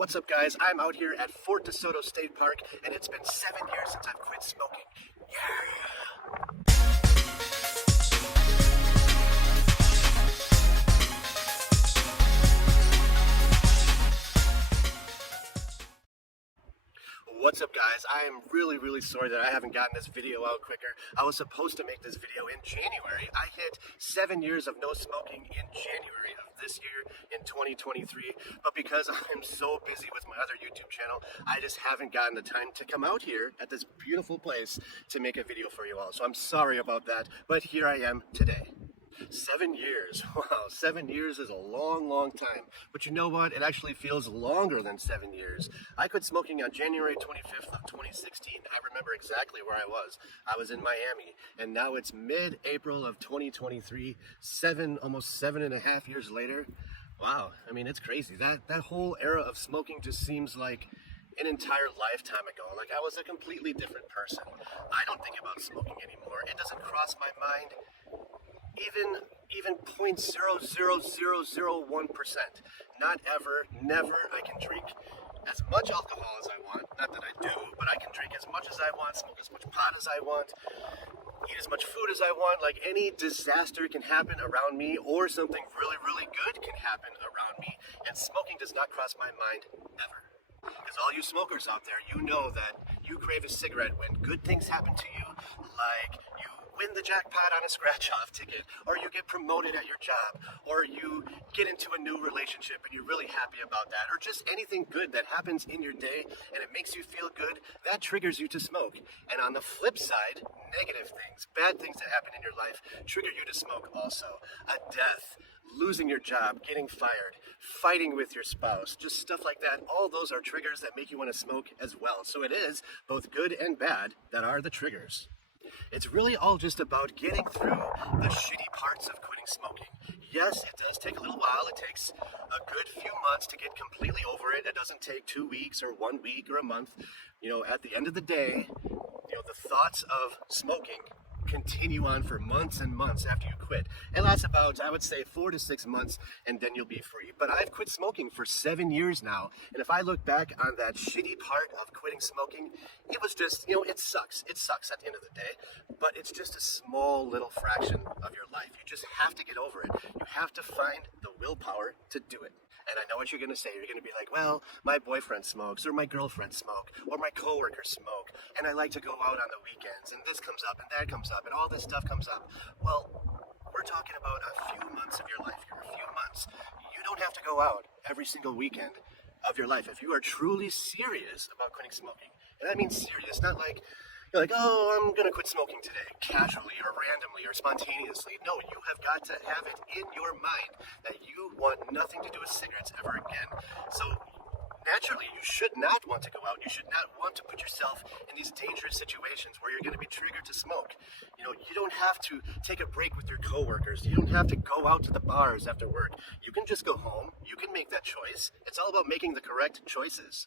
What's up, guys? I'm out here at Fort DeSoto State Park, and it's been 7 years since I've quit smoking. Yeah! What's up, guys? I am really sorry that I haven't gotten this video out quicker. I was supposed to make this video in January. I hit 7 years of no smoking in January of this year in 2023, but because I'm so busy with my other YouTube channel, I just haven't gotten the time to come out here at this beautiful place to make a video for you all. So I'm sorry about that, but here I am today. 7 years. Wow, 7 years is a long time. But you know what? It actually feels longer than 7 years. I quit smoking on January 25th of 2016. I remember exactly where I was. I was in Miami, and now it's mid-April of 2023, almost 7.5 years later. Wow, I mean, it's crazy. That whole era of smoking just seems like an entire lifetime ago. Like I was a completely different person. I don't think about smoking anymore. It doesn't cross my mind. Even 0.00001%. Not ever, never. I can drink as much alcohol as I want. Not that I do, but I can drink as much as I want, smoke as much pot as I want, eat as much food as I want. Like any disaster can happen around me, or something really good can happen around me, and smoking does not cross my mind ever. Because all you smokers out there, you know that you crave a cigarette when good things happen to you, like you win the jackpot on a scratch-off ticket, or you get promoted at your job, or you get into a new relationship and you're really happy about that, or just anything good that happens in your day and it makes you feel good, that triggers you to smoke. And on the flip side, negative things, bad things that happen in your life trigger you to smoke also. A death, losing your job, getting fired, fighting with your spouse, just stuff like that. All those are triggers that make you want to smoke as well. So it is both good and bad that are the triggers. It's really all just about getting through the shitty parts of quitting smoking. Yes, it does take a little while. It takes a good few months to get completely over it. It doesn't take 2 weeks or 1 week or a month. At the end of the day, the thoughts of smoking continue on for months and months after you quit. It lasts about, I would say, 4 to 6 months, and then you'll be free. But I've quit smoking for 7 years now, and if I look back on that shitty part of quitting smoking, it was just, it sucks. It sucks at the end of the day, but it's just a small little fraction of your life. You just have to get over it. You have to find the willpower to do it. And I know what you're going to say. You're going to be like, well, my boyfriend smokes, or my girlfriend smoke, or my coworkers smoke, and I like to go out on the weekends, and this comes up, and that comes up, and all this stuff comes up. Well, we're talking about a few months of your life here, a few months. You don't have to go out every single weekend of your life if you are truly serious about quitting smoking. And I mean serious, not like, you're like, oh, I'm going to quit smoking today, casually or randomly or spontaneously. No, you have got to have it in your mind that you want nothing to do with cigarettes ever again. So naturally, you should not want to go out. You should not want to put yourself in these dangerous situations where you're going to be triggered to smoke. You don't have to take a break with your coworkers. You don't have to go out to the bars after work. You can just go home. You can make that choice. It's all about making the correct choices.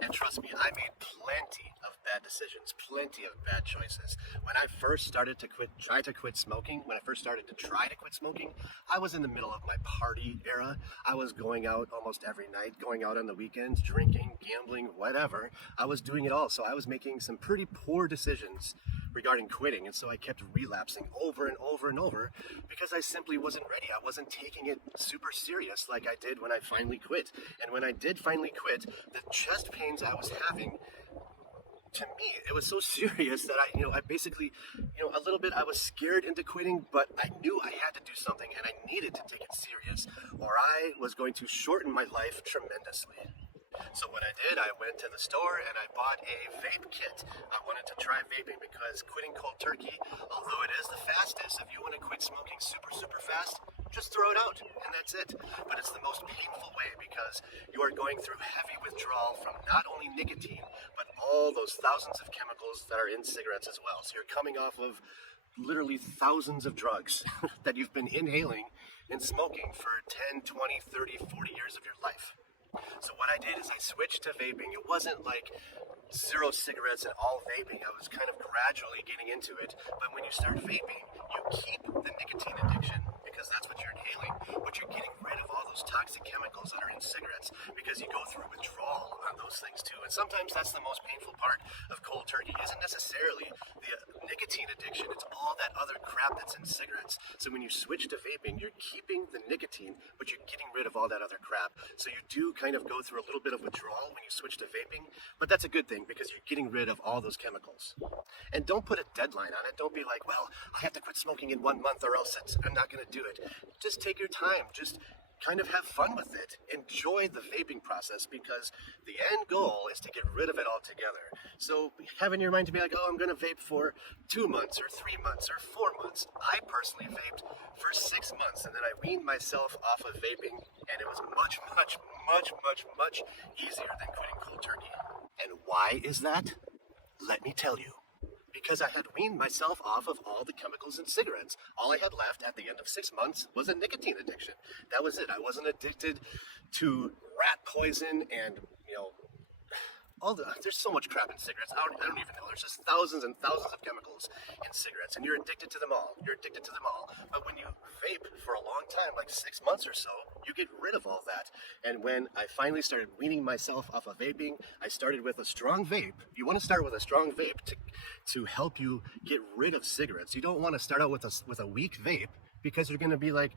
And trust me, I made plenty of bad decisions, plenty of bad choices. When I first started to try to quit smoking, I was in the middle of my party era. I was going out almost every night, going out on the weekends, drinking, gambling, whatever. I was doing it all. So I was making some pretty poor decisions regarding quitting. And so I kept relapsing over and over because I simply wasn't ready. I wasn't taking it super serious like I did when I finally quit. And when I did finally quit, the chest pains I was having, to me, it was so serious that I basically, a little bit I was scared into quitting, but I knew I had to do something and I needed to take it serious or I was going to shorten my life tremendously. So what I did, I went to the store and I bought a vape kit. I wanted to try vaping because quitting cold turkey, although it is the fastest, if you want to quit smoking super fast, just throw it out and that's it. But it's the most painful way because you are going through heavy withdrawal from not only nicotine, but all those thousands of chemicals that are in cigarettes as well. So you're coming off of literally thousands of drugs that you've been inhaling and smoking for 10, 20, 30, 40 years of your life. So what I did is I switched to vaping. It wasn't like 0 cigarettes and all vaping. I was kind of gradually getting into it. But when you start vaping, you keep the nicotine addiction because that's what you're inhaling. But you're getting rid of all those toxic chemicals that are in cigarettes because you go through withdrawal those things too. And sometimes that's the most painful part of cold turkey. Isn't necessarily the nicotine addiction. It's all that other crap that's in cigarettes. So when you switch to vaping, you're keeping the nicotine, but you're getting rid of all that other crap. So you do kind of go through a little bit of withdrawal when you switch to vaping, but that's a good thing because you're getting rid of all those chemicals. And don't put a deadline on it. Don't be like, well, I have to quit smoking in 1 month or else I'm not going to do it. Just take your time. Just kind of have fun with it. Enjoy the vaping process because the end goal is to get rid of it altogether. So have in your mind to be like, oh, I'm going to vape for 2 months or 3 months or 4 months. I personally vaped for 6 months and then I weaned myself off of vaping and it was much easier than quitting cold turkey. And why is that? Let me tell you. Because I had weaned myself off of all the chemicals in cigarettes. All I had left at the end of 6 months was a nicotine addiction. That was it. I wasn't addicted to rat poison and, there's so much crap in cigarettes. I don't even know. There's just thousands and thousands of chemicals in cigarettes, and you're addicted to them all. But when you vape for a long time, like 6 months or so, you get rid of all that. And when I finally started weaning myself off of vaping, I started with a strong vape. You want to start with a strong vape to help you get rid of cigarettes. You don't want to start out with a weak vape because you're going to be like,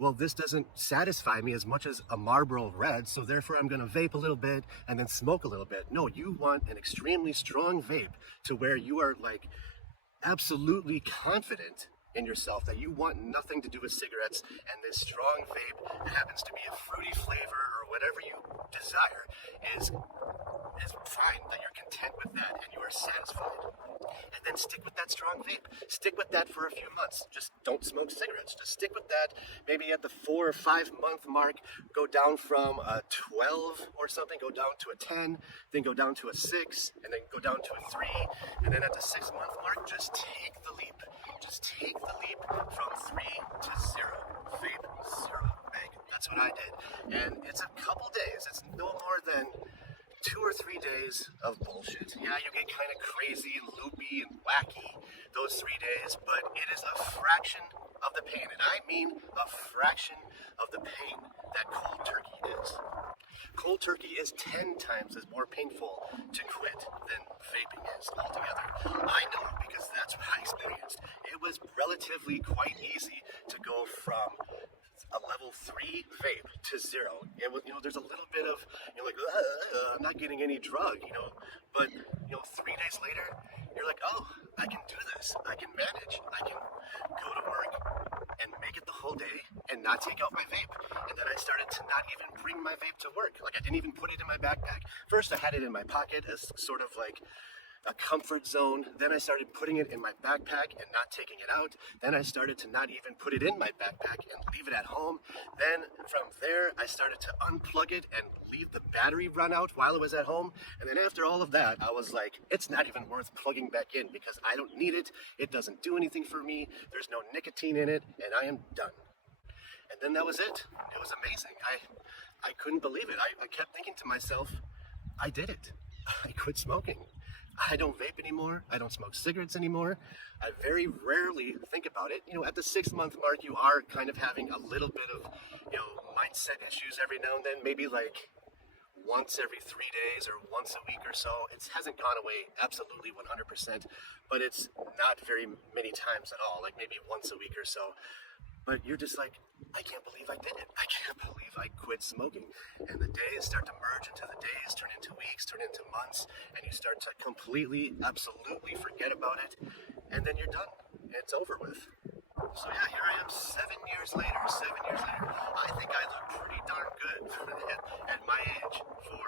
well, this doesn't satisfy me as much as a Marlboro Red, so therefore I'm going to vape a little bit and then smoke a little bit. No, you want an extremely strong vape to where you are like absolutely confident in yourself that you want nothing to do with cigarettes, and this strong vape happens to be a fruity flavor or whatever you desire is fine, that you're content with that and you are satisfied. And then stick with that strong vape. Stick with that for a few months. Just don't smoke cigarettes. Just stick with that. Maybe at the 4 or 5 month mark, go down from a 12 or something, go down to a 10, then go down to a 6, and then go down to a 3. And then at the 6 month mark, just take the leap. Just take the leap from 3 to 0. Vape 0. Bang. That's what I did. And it's a couple days. It's no more than 2 or 3 days of bullshit. Yeah, you get kind of crazy and loopy and wacky those 3 days, but it is a fraction of the pain, and I mean a fraction of the pain that cold turkey is. Cold turkey is 10 times as more painful to quit than vaping is altogether. I know because that's what I experienced. It was relatively quite easy to go from a level 3 vape to 0. It was, there's a little bit of, like, I'm not getting any drug, but, 3 days later, you're like, oh, I can do this. I can manage. I can go to work and make it the whole day and not take out my vape. And then I started to not even bring my vape to work. Like, I didn't even put it in my backpack. First, I had it in my pocket as sort of like a comfort zone. Then I started putting it in my backpack and not taking it out. Then I started to not even put it in my backpack and leave it at home. Then from there, I started to unplug it and leave the battery run out while it was at home. And then after all of that, I was like, it's not even worth plugging back in because I don't need it. It doesn't do anything for me. There's no nicotine in it, and I am done. And then that was it. It was amazing. I couldn't believe it. I kept thinking to myself, I did it. I quit smoking. I don't vape anymore. I don't smoke cigarettes anymore. I very rarely think about it. At the 6 month mark, you are kind of having a little bit of, mindset issues every now and then, maybe like once every 3 days or once a week or so. It hasn't gone away absolutely 100%, but it's not very many times at all, like maybe once a week or so. But you're just like, I can't believe I did it. I can't believe I quit smoking. And the days start to merge into the days, turn into weeks, turn into months, and you start to completely, absolutely forget about it. And then you're done. It's over with. So yeah, here I am 7 years later. I think I look pretty darn good at my age for,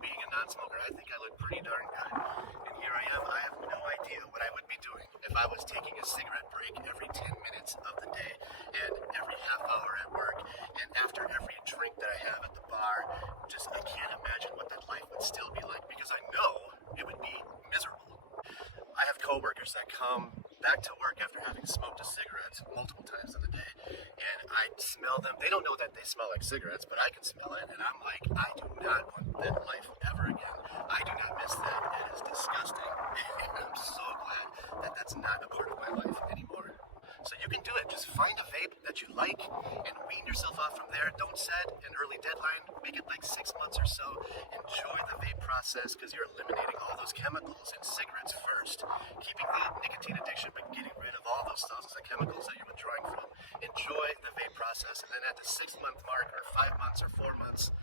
being a non-smoker. I think I look pretty darn good. And here I am. I have no idea what I would be doing if I was taking a cigarette break every 10 minutes of the day and every half hour at work and after every drink that I have at the bar. I can't imagine what that life would still be like because I know it would be miserable. I have coworkers that come back to work after having smoked a cigarette multiple times in the day, and I smell them. They don't know that they smell like cigarettes, but I can smell it, and I'm like, I do not want that life ever again. I do not miss that. It is disgusting, and I'm so glad that that's not a part of my life anymore. So you can do it. Just find a vape that you like and wean yourself off from there. Don't set an early deadline. Make it like 6 months or so. Enjoy the vape process. process because you're eliminating all those chemicals in cigarettes first, keeping the nicotine addiction but getting rid of all those thousands of chemicals that you're withdrawing from. Enjoy the vape process, and then at the 6-month mark or 5 months or 4 months,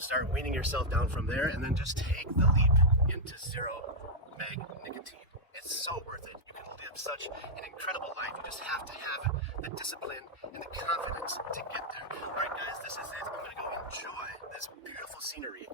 start weaning yourself down from there, and then just take the leap into zero mag nicotine. It's so worth it. You can live such an incredible life. You just have to have the discipline and the confidence to get there. All right, guys, this is it. I'm going to go enjoy this beautiful scenery